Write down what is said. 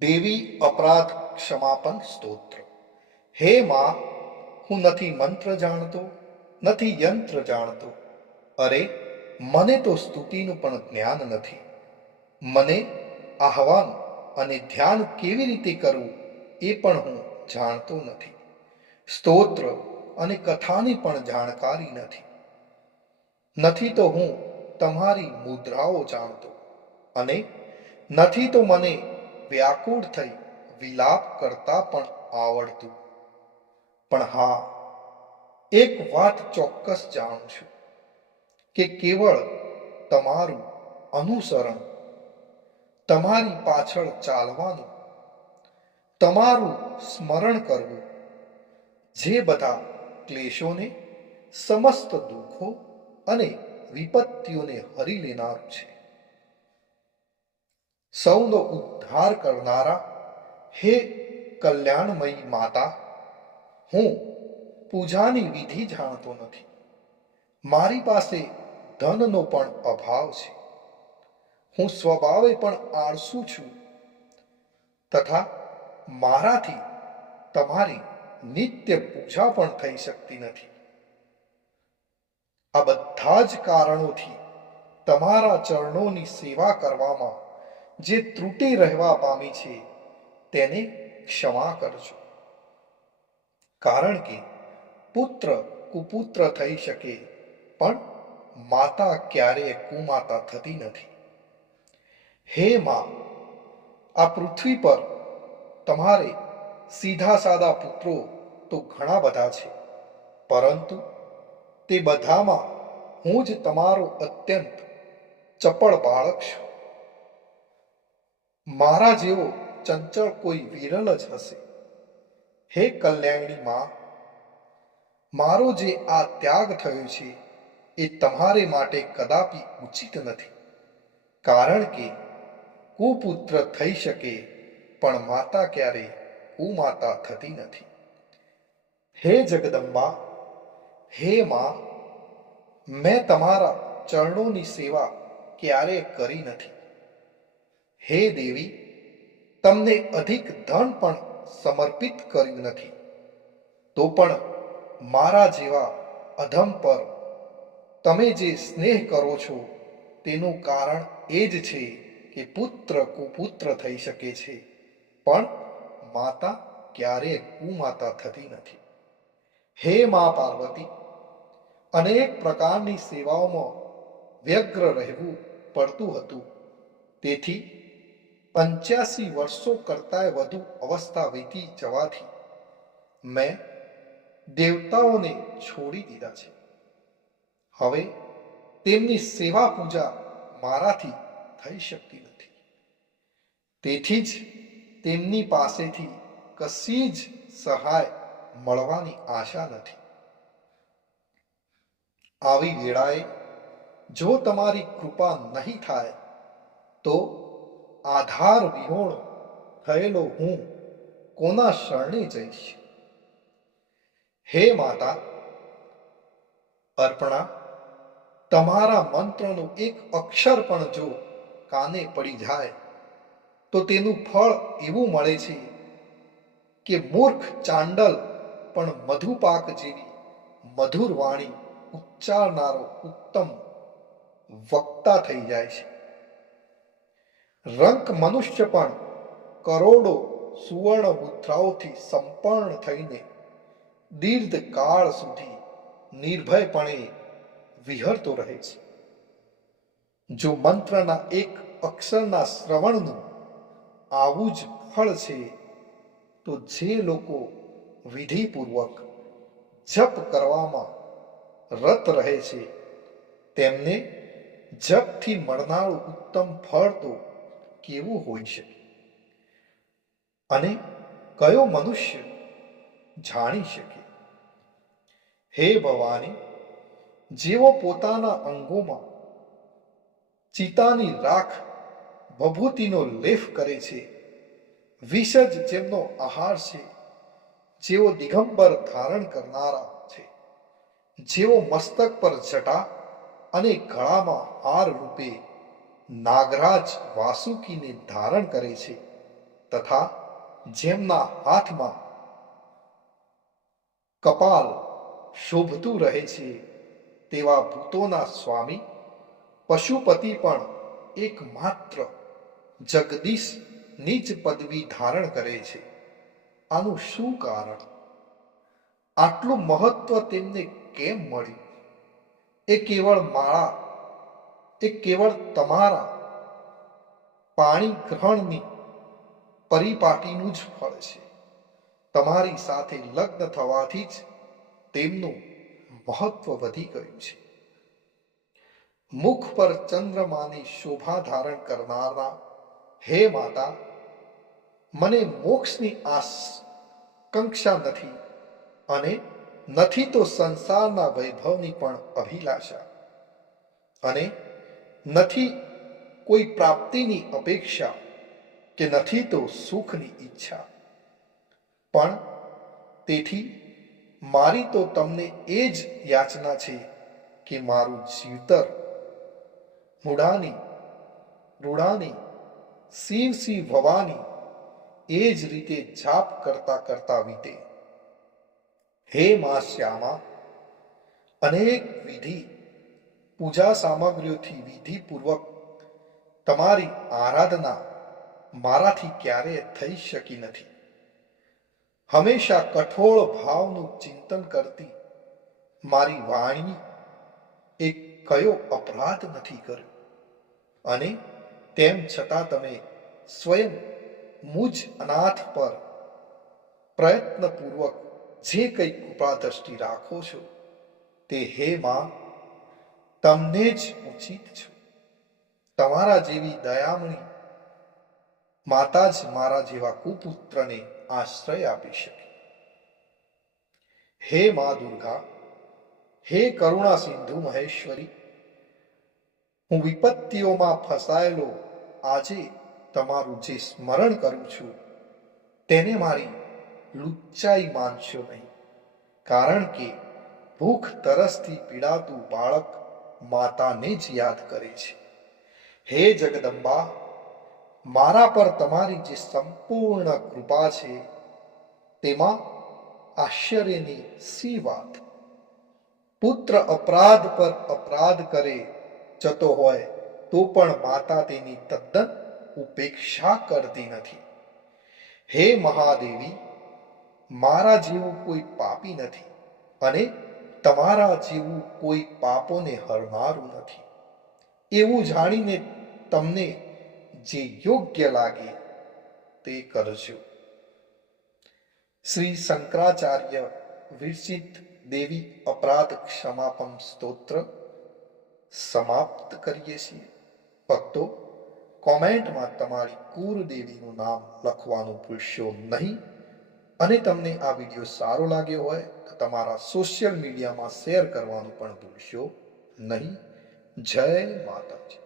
દેવી અપરાધ ક્ષમાપન સ્તોત્ર. હે માં, હું નથી મંત્ર જાણતો, નથી યંત્ર જાણતો. અરે, મને તો સ્તુતિનું પણ જ્ઞાન નથી. મને આહવાન અને ધ્યાન કેવી રીતે કરવું એ પણ હું જાણતો નથી. સ્તોત્ર અને કથાની પણ જાણકારી નથી. નથી તો હું તમારી મુદ્રાઓ જાણતો, અને નથી તો મને વ્યાકુળ થઈ વિલાપ કરતા પણ આવડતું. પણ હા, એક વાત ચોક્કસ જાણું છું કે કેવળ તમારું અનુસરણ, તમારી પાછળ ચાલવાનું, તમારું સ્મરણ કરવું, જે બધા ક્લેશોને, સમસ્ત દુઃખો અને વિપત્તિઓને હરી લેનારું છે. સૌનો ઉદ્ધાર કરનારા હે કલ્યાણમયી માતા, હું પૂજાની વિધિ જાણતો નથી. મારી પાસે ધનનો પણ અભાવ છે. હું સ્વભાવે પણ આળસુ છું, તથા મારાથી તમારી નિત્ય પૂજા પણ થઈ શકતી નથી. આ બધા જ કારણોથી તમારા ચરણોની સેવા કરવામાં જે ત્રુટિ રહેવા પામી છે તેને ક્ષમા કરજો. કારણ કે પુત્ર કુપુત્ર થઈ શકે, પણ માતા ક્યારેય કુમાતા થતી નથી. હે માં, આ પૃથ્વી પર તમારે સીધા સાદા પુત્રો તો ઘણા બધા છે, પરંતુ તે બધામાં હું જ તમારો અત્યંત ચપળ બાળક છું. મારા જેવો ચંચળ કોઈ વિરલ જ હશે. હે કલ્યાણી માં, મારો જે આ ત્યાગ થયો છે એ તમારે માટે કદાપી ઉચિત નથી. કારણ કે કુપુત્ર થઈ શકે, પણ માતા ક્યારેય કુમાતા થતી નથી. હે જગદંબા, હે માં, મેં તમારા ચરણોની સેવા ક્યારેય કરી નથી. હે દેવી, તમને અધિક ધન પણ સમર્પિત કર્યું નથી. તો પણ મારા જેવા અધમ પર તમે જે સ્નેહ કરો છો તેનું કારણ એ જ છે કે પુત્ર કુપુત્ર થઈ શકે છે, પણ માતા ક્યારેય કુમાતા થતી નથી. હે મા પાર્વતી, અનેક પ્રકારની સેવાઓમાં વ્યગ્ર રહેવું પડતું હતું. તેથી 85 વર્ષો કરતાંય વધુ અવસ્થા વીતી જવાથી મેં દેવતાઓને છોડી દીધા છે. હવે તેમની સેવા પૂજા મારાથી થઈ શકતી નથી. તેથી જ તેમની પાસેથી કશી જ સહાય મળવાની આશા નથી. આવી વેળાએ જો તમારી કૃપા નહીં થાય તો આધાર વિહોણ થયેલો હું કોના શરણે જઈશ? હે માતા અર્પણા, તમારા મંત્રનો એક અક્ષર પણ જો કાને પડી જાય તો તેનું ફળ એવું મળે છે કે મૂર્ખ ચાંડલ પણ મધુપાક જેવી મધુર વાણી ઉચ્ચારનારો ઉત્તમ વક્તા થઈ જાય છે. રંક મનુષ્ય પણ કરોડો સુવર્ણ મુદ્રાઓથી સંપન્ન થઈને દીર્ઘ કાળ સુધી નિર્ભયપણે વિહરતો રહે છે. જો મંત્રના એક અક્ષરના શ્રવણનું આવું જ ફળ છે, તો જે લોકો વિધિપૂર્વક જપ કરવામાં રત રહે છે તેમને જપથી મળનારું ઉત્તમ ફળ તો કેવું હોઈ શકે? અને કયો મનુષ્ય જાણી શકે? હે ભવાની, જેઓ પોતાના અંગોમાં ચિતાની રાખ ભભૂતિનો લેફ કરે છે, વિષ જ જેમનો આહાર છે, જેઓ દિગંબર ધારણ કરનારા છે, જેઓ મસ્તક પર જટા અને ગળામાં હાર રૂપે નાગરાજ વાસુકીને ધારણ કરે છે, તથા જેમના હાથમાં કપાલ શોભતું રહે છે તેવા ભૂતોના સ્વામી પશુપતિ પણ એકમાત્ર જગદીશ નીચ પદવી ધારણ કરે છે. આનું શું કારણ? આટલું મહત્વ તેમને કેમ મળ્યું? એ કેવળ માળા, એ કેવળ તમારા પાણી ગ્રહણની પરિપાટીનું જ ફળ છે. તમારી સાથે લગ્ન થવાથી જ તેમનું મહત્વ વધી ગયું છે. મુખ પર ચંદ્રમાની શોભા ધારણ કરનારા હે માતા, મને મોક્ષની આકાંક્ષા નથી અને નથી તો સંસારના વૈભવની પણ અભિલાષા અને નથી કોઈ પ્રાપ્તિની અપેક્ષા કે નથી તો સુખની ઈચ્છા. પણ તેથી મારી તો તમને એ જ યાચના છે કે મારું જીવતર મૂળાની રૂડાની શિવ શિવ ભવાની એ જ રીતે જાપ કરતા કરતા વીતે. હે મા શ્યામા, અનેક વિધિ પૂજા સામગ્રીઓથી વિધિપૂર્વક તમારી આરાધના મારાથી ક્યારેય થઈ શકી નથી. હંમેશા કઠોળ ભાવનું ચિંતન કરતી મારી વાણી એ કયો અપરાધ નથી કર્યો અને તેમ છતાં તમે સ્વયં મુજ અનાથ પર પ્રયત્નપૂર્વક જે કંઈ કૃપા દ્રષ્ટિ રાખો છો તે હે માં તમને જ ઉચિત છો. તમારા જેવી દયામણી માતા જ મારા જેવા કુપુત્રને આશ્રય આપી શકે. હે મા દુર્ગા, હે કરુણા સિંધુ મહેશ્વરી, હું વિપત્તિઓમાં ફસાયેલો આજે તમારું જે સ્મરણ કરું છું તેને મારી લુચ્ચાઈ માનશો નહીં, કારણ કે ભૂખ તરસથી પીડાતું બાળક માતાને જ યાદ કરે છે. હે જગદંબા, મારા પર તમારી જે સંપૂર્ણ કૃપા છે તેમાં આશ્ચર્યની સી વાત. પુત્ર અપરાધ પર અપરાધ કરે જતો હોય તો પણ માતા તેની તદ્દન ઉપેક્ષા કરતી નથી. હે મહાદેવી, મારા જેવું કોઈ પાપી નથી અને તમારા જેવું કોઈ પાપોને હરનારું નથી. એવું જાણીને તમને જે યોગ્ય લાગે તે કરજો. શ્રી શંકરાચાર્ય વિરચિત દેવી અપરાધ ક્ષમાપમ સ્તોત્ર સમાપ્ત કરીએ છીએ. ભક્તો, કોમેન્ટમાં તમારી કુળદેવીનું નામ લખવાનું ભૂલશો નહીં અને તમને આ વિડીયો સારો લાગ્યો હોય તો તમારા સોશિયલ મીડિયામાં શેર કરવાનું પણ ભૂલશો નહીં. જય માતાજી.